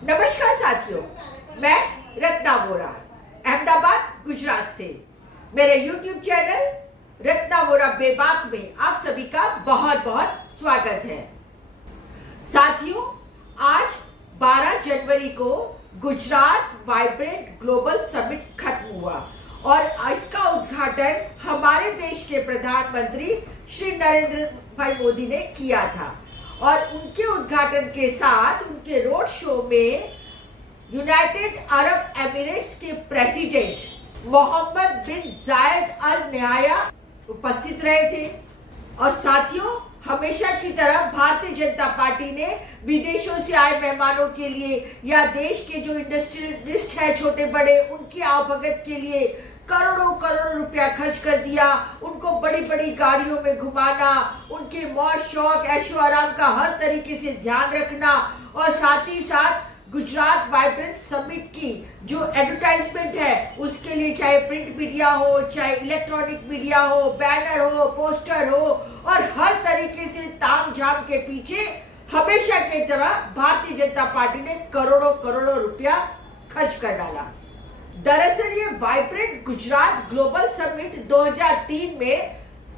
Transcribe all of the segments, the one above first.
नमस्कार साथियों, मैं रत्ना वोरा अहमदाबाद गुजरात से मेरे YouTube चैनल रत्ना वोरा बेबाक में आप सभी का बहुत बहुत स्वागत है। साथियों, आज 12 जनवरी को गुजरात वाइब्रेंट ग्लोबल समिट खत्म हुआ और इसका उद्घाटन हमारे देश के प्रधानमंत्री श्री नरेंद्र भाई मोदी ने किया था और उनके उद्घाटन के साथ उनके रोड शो में यूनाइटेड अरब एमिरेट्स के प्रेसिडेंट मोहम्मद बिन जायद अल नहयान उपस्थित रहे थे। और साथियों, हमेशा की तरह भारतीय जनता पार्टी ने विदेशों से आए मेहमानों के लिए या देश के जो इंडस्ट्रियलिस्ट है छोटे बड़े, उनकी आवभगत के लिए करोड़ों करोड़ों रुपया खर्च कर दिया। उनको बड़ी बड़ी गाड़ियों में घुमाना, उनके मौज शौक ऐशो आराम का हर तरीके से ध्यान रखना और साथ ही साथ गुजरात वाइब्रेंट समिट की जो एडवर्टाइजमेंट है उसके लिए चाहे प्रिंट मीडिया हो, चाहे इलेक्ट्रॉनिक मीडिया हो, बैनर हो, पोस्टर हो और हर तरीके से तामझाम के पीछे हमेशा की तरह भारतीय जनता पार्टी ने करोड़ों करोड़ों रुपया खर्च कर डाला। दरअसल ये वाइब्रेंट गुजरात ग्लोबल समिट 2003 में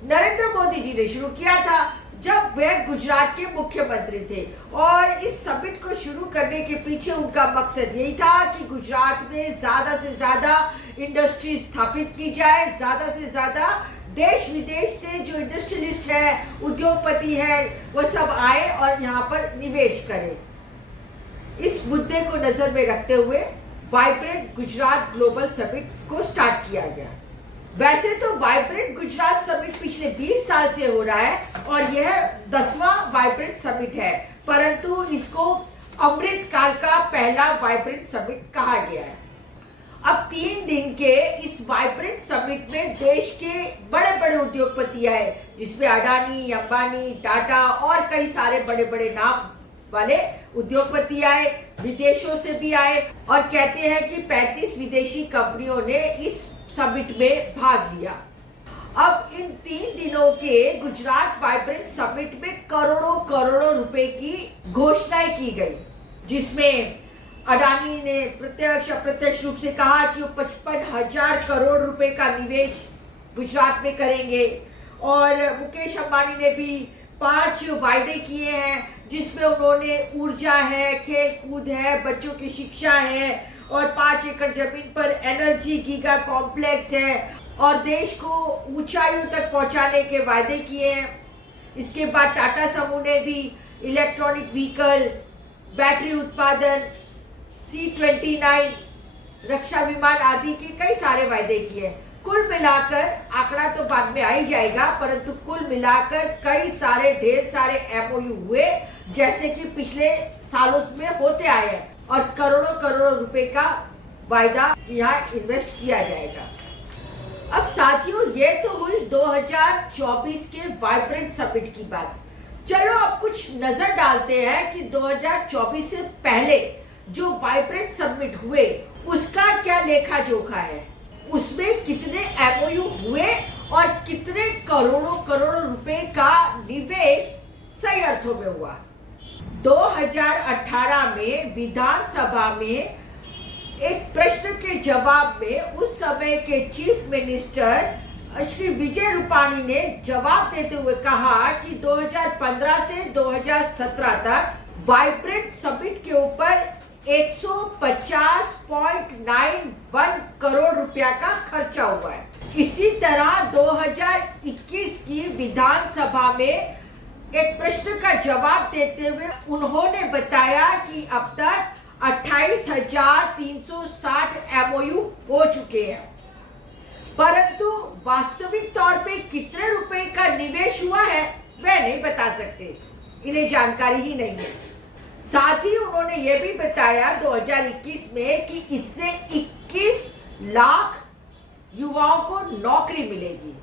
नरेंद्र मोदी जी ने शुरू किया था जब वे गुजरात के मुख्यमंत्री थे और इस समिट को शुरू करने के पीछे उनका मकसद यही था कि गुजरात में ज्यादा से ज्यादा इंडस्ट्री स्थापित की जाए, ज्यादा से ज्यादा देश विदेश से जो इंडस्ट्रियलिस्ट है, उद्योगपति है, वो सब आए और यहाँ पर निवेश करें। इस मुद्दे को नजर में रखते हुए वाइब्रेंट गुजरात ग्लोबल समिट को स्टार्ट किया गया। वैसे तो वाइब्रेंट गुजरात समिट पिछले 20 साल से हो रहा है और यह 10वां वाइब्रेंट समिट है, परंतु इसको अमृत काल का पहला वाइब्रेंट समिट कहा गया है। अब 3 दिन के इस वाइब्रेंट समिट में देश के बड़े बड़े उद्योगपति आए, जिसमें अडानी, अंबानी, टाटा और कई सारे बड़े बड़े नाम वाले उद्योगपति आए, विदेशों से भी आए और कहते हैं कि 35 विदेशी कंपनियों ने इस समिट में भाग लिया। अब इन 3 दिनों के गुजरात वाइब्रेंट समिट में करोड़ों करोड़ों रुपए की घोषणाएं की गई, जिसमें अडानी ने प्रत्यक्ष अप्रत्यक्ष रूप से कहा कि वो 55,000 करोड़ रुपए का निवेश गुजरात में करेंगे और मुकेश अंबानी ने भी 5 वायदे किए हैं, जिसमें उन्होंने ऊर्जा है, खेल कूद है, बच्चों की शिक्षा है और 5 एकड़ जमीन पर एनर्जी गीगा कॉम्प्लेक्स है और देश को ऊंचाइयों तक पहुंचाने के वायदे किए हैं। इसके बाद टाटा समूह ने भी इलेक्ट्रॉनिक व्हीकल, बैटरी उत्पादन, C29, रक्षा विमान आदि के कई सारे वायदे किए हैं। कुल मिलाकर आंकड़ा तो बाद में आ ही जाएगा, परंतु कुल मिलाकर कई सारे ढेर सारे MOU हुए, जैसे कि पिछले सालों में होते आए हैं और करोड़ों करोड़ों रुपए का वायदा यहाँ इन्वेस्ट किया जाएगा। अब साथियों, ये तो हुई 2024 के वाइब्रेंट समिट की बात। चलो अब कुछ नजर डालते हैं कि 2024 से पहले जो वाइब्रेंट समिट हुए उसका क्या लेखा जोखा है, उसमें कितने MOU हुए और कितने करोड़ों करोड़ों रुपए का निवेश सही अर्थों में हुआ। 2018 में विधानसभा में एक प्रश्न के जवाब में उस समय के चीफ मिनिस्टर श्री विजय रूपाणी ने जवाब देते हुए कहा कि 2015 से 2017 तक वाइब्रेंट समिट के ऊपर 150.91 करोड़ रुपया का खर्चा हुआ है। इसी तरह 2021 की विधानसभा में एक प्रश्न का जवाब देते हुए उन्होंने बताया कि अब तक 28,360 MOU हो चुके हैं, परंतु वास्तविक तौर पे कितने रुपए का निवेश हुआ है वह नहीं बता सकते, इन्हें जानकारी ही नहीं है। साथ ही उन्होंने यह भी बताया 2021 में कि इससे 21 लाख युवाओं को नौकरी मिलेगी,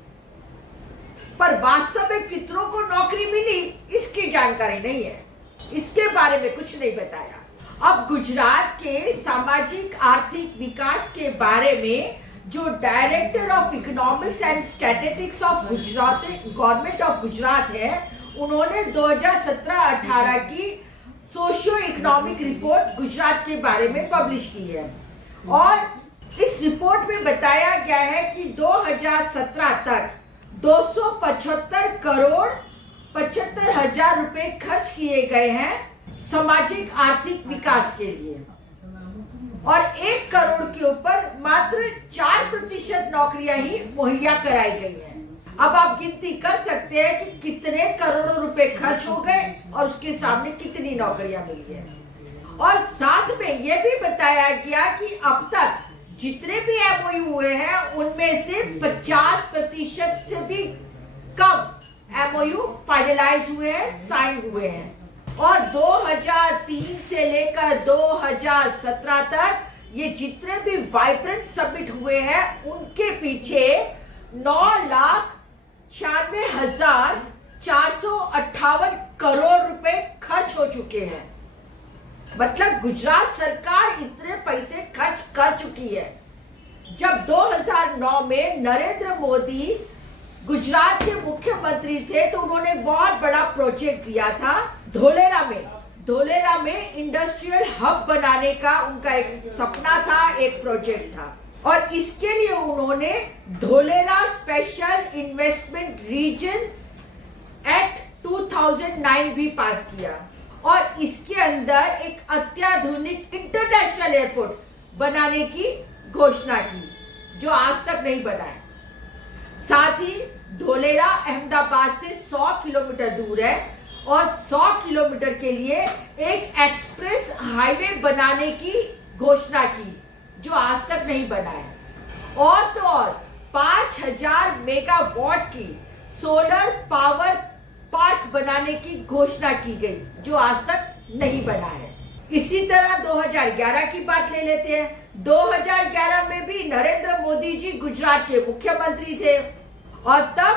पर वास्तव में कितनों को नौकरी मिली इसकी जानकारी नहीं है, इसके बारे में कुछ नहीं बताया। अब गुजरात के सामाजिक आर्थिक विकास के बारे में जो director of economics and statistics of Gujarat government of Gujarat है, उन्होंने 2017-18 की सोशियो इकोनॉमिक रिपोर्ट गुजरात के बारे में पब्लिश की है और इस रिपोर्ट में बताया गया है कि 2017 तक 275 करोड़ 75,000 रुपए खर्च किए गए हैं सामाजिक आर्थिक विकास के लिए और 1 करोड़ के ऊपर मात्र 4% नौकरियां ही मुहैया कराई गई हैं। अब आप गिनती कर सकते हैं कि कितने करोड़ों रुपए खर्च हो गए और उसके सामने कितनी नौकरियां मिली है। और साथ में यह भी बताया गया कि अब तक जितने भी एमओयू हुए हैं उनमें से 50% से भी कम एमओयू फाइनलाइज हुए हैं, साइन हुए हैं। और 2003 से लेकर 2017 तक ये जितने भी वाइब्रेंट सबमिट हुए हैं उनके पीछे 9,96,458 करोड़ रुपए खर्च हो चुके हैं। मतलब गुजरात सरकार इतने पैसे खर्च कर चुकी है। जब 2009 में नरेंद्र मोदी गुजरात के मुख्यमंत्री थे तो उन्होंने बहुत बड़ा प्रोजेक्ट दिया था धोलेरा में इंडस्ट्रियल हब बनाने का उनका एक सपना था, एक प्रोजेक्ट था और इसके लिए उन्होंने Dholera special investment region act 2009 भी पास किया और इसके अंदर एक अत्याधुनिक इंटरनेशनल एयरपोर्ट बनाने की घोषणा की जो आज तक नहीं बना है। साथ ही धोलेरा अहमदाबाद से 100 किलोमीटर दूर है और 100 किलोमीटर के लिए एक एक्सप्रेस हाईवे बनाने की घोषणा की जो आज तक नहीं बना है। और तो और 5,000 मेगावाट की सोलर पावर पार्क बनाने की घोषणा की गई जो आज तक नहीं बना है। इसी तरह 2011 की बात ले लेते हैं। 2011 में भी नरेंद्र मोदी जी गुजरात के मुख्यमंत्री थे और तब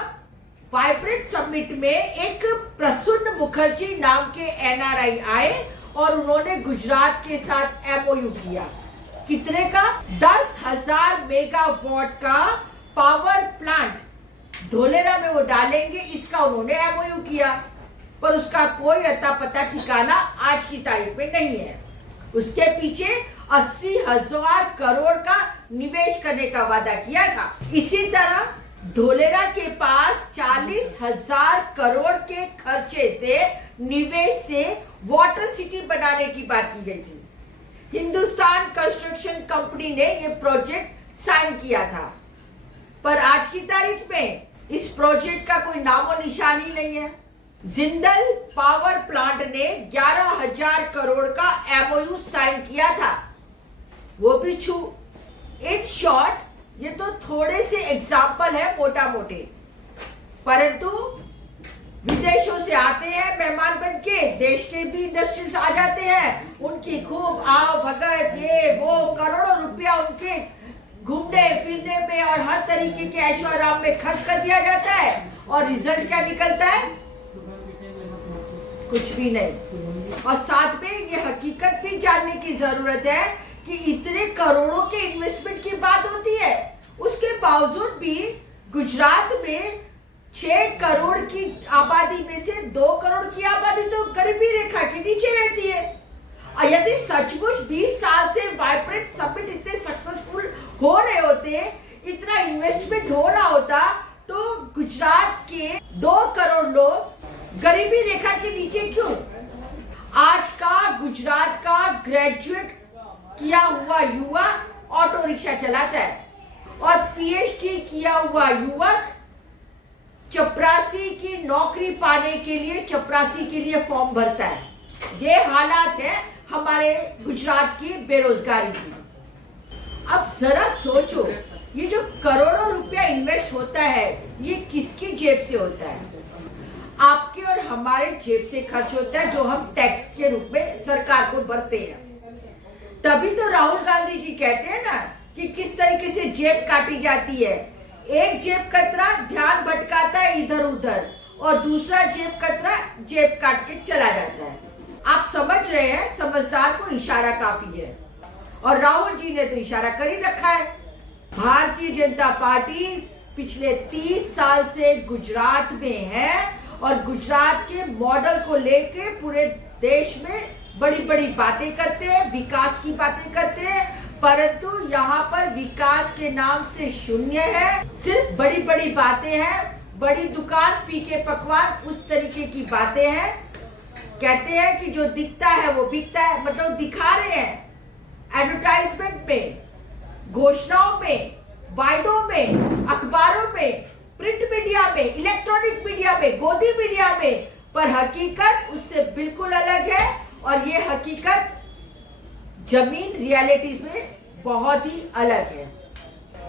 वाइब्रेंट समिट में एक प्रसून मुखर्जी नाम के एनआरआई आए और उन्होंने गुजरात के साथ एमओयू किया। कितने का? 10,000 मेगावाट का पावर प्लांट धोलेरा में वो डालेंगे, इसका उन्होंने एमओयू किया पर उसका कोई अता पता ठिकाना आज की तारीख में नहीं है। उसके पीछे 80,000 करोड़ का निवेश करने का वादा किया था। इसी तरह धोलेरा के पास 40,000 करोड़ के खर्चे से निवेश से वाटर सिटी बनाने की बात की गई थी। हिंदुस्तान कंस्ट्रक्शन कंपनी ने यह प्रोजेक्ट साइन किया था पर आज की तारीख में इस प्रोजेक्ट का कोई नामो निशान ही नहीं है। जिंदल पावर प्लांट ने 11,000 करोड़ का एमओयू साइन किया था, वो भी छू। इन शॉर्ट ये तो थोड़े से एग्जाम्पल है मोटा मोटे, परंतु विदेशों से आते हैं मेहमान बन के, देश के भी इंडस्ट्रियल आ जाते हैं, उनकी खूब आओ भगत ये वो करोड़ों रुपया उनके घूमने फिरने में और हर तरीके के ऐशो आराम में खर्च कर दिया जाता है और रिजल्ट क्या निकलता है? कुछ भी नहीं। और साथ में ये हकीकत भी जानने की जरूरत है कि इतने करोड़ों के इन्वेस्टमेंट की बात होती है, उसके बावजूद भी गुजरात में 6 करोड़ की आबादी में से 2 करोड़ की आबादी तो गरीबी रेखा के नीचे रहती है। और यदि सचमुच 20 साल से वाइब्रेंट समिट इतने सक्सेसफुल हो रहे होते, इतना इन्वेस्टमेंट हो रहा होता तो गुजरात के 2 करोड़ लोग गरीबी रेखा के नीचे क्यों? आज का गुजरात का ग्रेजुएट किया हुआ युवा ऑटो रिक्शा चलाता है और पीएचडी किया हुआ युवक चपरासी की नौकरी पाने के लिए चपरासी के लिए फॉर्म भरता है। ये हालात है हमारे गुजरात की बेरोजगारी की। अब जरा सोचो, ये जो करोड़ों रुपया इन्वेस्ट होता है ये किसकी जेब से होता है? आपके और हमारे जेब से खर्च होता है जो हम टैक्स के रूप में सरकार को भरते हैं। तभी तो राहुल गांधी जी कहते हैं ना कि किस तरीके से जेब काटी जाती है। एक जेब कतरा ध्यान भटकाता है इधर उधर और दूसरा जेब कतरा जेब काट के चला जाता है। आप समझ रहे हैं, समझदार को इशारा काफी है और राहुल जी ने तो इशारा कर ही रखा है। भारतीय जनता पार्टी पिछले 30 साल से गुजरात में है और गुजरात के मॉडल को लेके पूरे देश में बड़ी बड़ी बातें करते हैं, विकास की बातें करते हैं, परंतु यहाँ पर विकास के नाम से शून्य है। सिर्फ बड़ी बड़ी बातें हैं, बड़ी दुकान, फीके पकवान, उस तरीके की बातें हैं। कहते हैं कि जो दिखता है वो बिकता है, मतलब दिखा रहे हैं एडवर्टाइजमेंट में, घोषणाओं में, वायदों में, अखबारों में, प्रिंट मीडिया में, इलेक्ट्रॉनिक मीडिया में, गोदी मीडिया में, पर हकीकत उससे बिल्कुल अलग है। और ये हकीकत जमीन रियलिटीज में बहुत ही अलग है।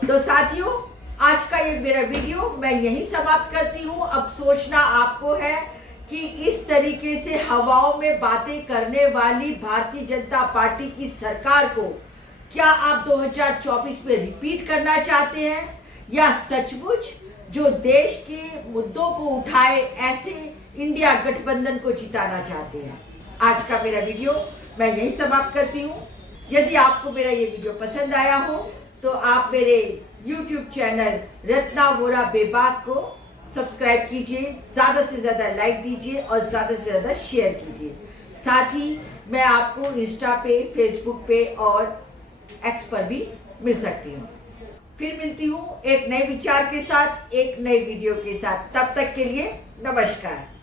तो साथियों, आज का ये मेरा वीडियो मैं यहीं समाप्त करती हूँ। अब सोचना आपको है कि इस तरीके से हवाओं में बातें करने वाली भारतीय जनता पार्टी की सरकार को क्या आप 2024 में रिपीट करना चाहते हैं, या सचमुच जो देश के मुद्दों को उठाए ऐसे इंडिया गठबंधन को जिताना चाहते हैं। आज का मेरा वीडियो मैं यहीं समाप्त करती हूँ। यदि आपको मेरा ये वीडियो पसंद आया हो तो आप मेरे YouTube चैनल रत्ना वोरा बेबाक को सब्सक्राइब कीजिए, ज्यादा से ज्यादा लाइक दीजिए और ज्यादा से ज्यादा शेयर कीजिए। साथ ही मैं आपको इंस्टा पे, फेसबुक पे और एक्स पर भी मिल सकती हूँ। फिर मिलती हूँ एक नए विचार के साथ, एक नए वीडियो के साथ। तब तक के लिए नमस्कार।